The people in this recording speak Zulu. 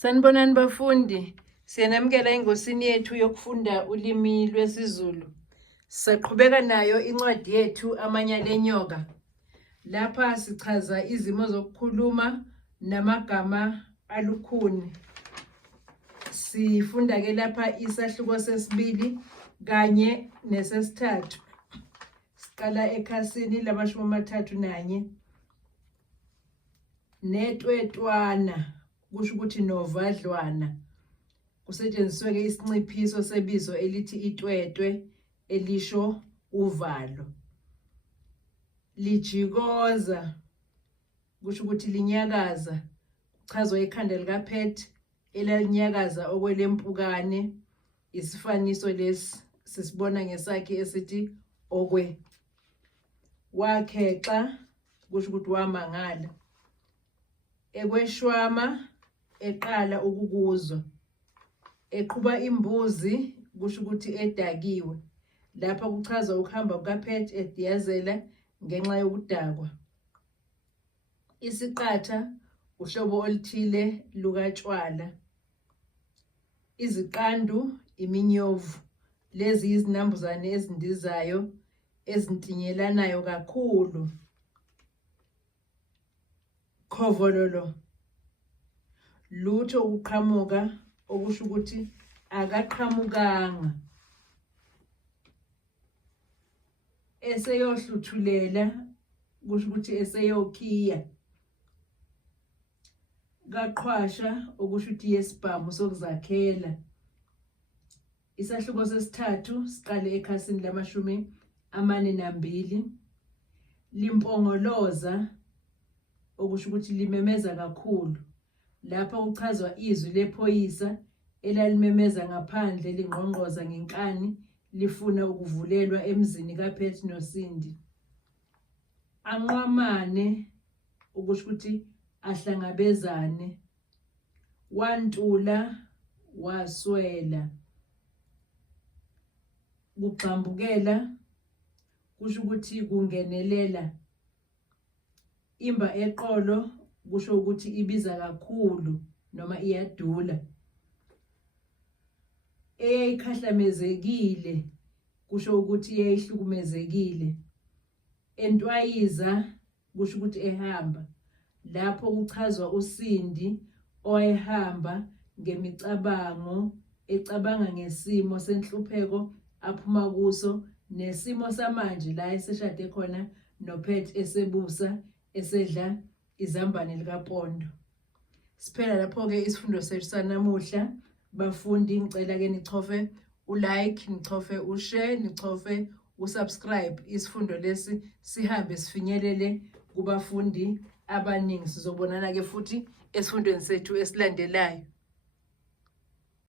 Sanibonani bafundi, siyanamukela engosini yethu yokufunda ulimi lwesiZulu. Saqhubeka nayo incwadi yethu Amanyala enyoka. Lapha sichaza izimo zokukhuluma namagama alukhuni. Sifunda ke lapha isahluko sesibili kanye nesesithathu. Siqala ekhasini la-31. Netwetwana kusho ukuthi novadlwana. Kusetshenziswe ke isinciphiso sebizo elithi itwetwe elisho uvalo. Lijikoza kusho ukuthi linyakaza. Kuchazwa ikhanda likaPet elalinyakaza okwelempukane. Isifaniso lesi sisibona ngesakhe esithi okwe. Wakhexa kusho ukuthi wamangala. Ekweshwama eqala ukukuzwa. Eqhuba imbuzi kusho ukuthi edakiwe. Lapha kuchazwa ukuhamba kukaPet ediyazela ngenxa yokudakwa. Isiqatha uhlobo oluthile lukatshwala. Iziqandu iminyovu. Lezi izinambuzane ezindizayo ezintinyelanayo kakhulu. Khovololo lutho ukuqhamuka okusho ukuthi akaqhamukanga. Eseyohluthulela kusho ukuthi eseyokhiya. Kaqhwasha okusho ukuthi yesibhamu sokuzakhela. Isahluko sesithathu siqale ekhasini la-42. Limpongoloza okusho ukuthi limemeza kakhulu. Lapha kuchazwa izwi lephoyisa elalimemeza ngaphandle lingqongqoza ngenkani lifuna ukuvulelwa emzini kaPet noSindi. Anqwamane okusho ukuthi ahlangabezane. Wantula waswela. Kugxambukela kusho ukuthi kungenelela. Imba eqolo kusho ukuthi ibiza kakhulu noma iyadula. Eyayikhahlamezekile kusho ukuthi eyayihlukumezekile. Entwayiza kusho ukuthi ehamba. Lapho kuchazwa uSindi owayehamba ngemicabango ecabanga ngesimo senhlupheko aphuma kuso nesimo samanje la eseshade khona noPet esebusa esedla izambane likaPondo. Siphela lapho ke isifundo sethu sanamuhla. Bafundi ngicela ke nichofe ulike, nichofe ushare, nichofe usubscribe. Isifundo lesi sihambe sifinyelele kubafundi abaningi. Sizobonana ke futhi esifundweni sethu esilandelayo.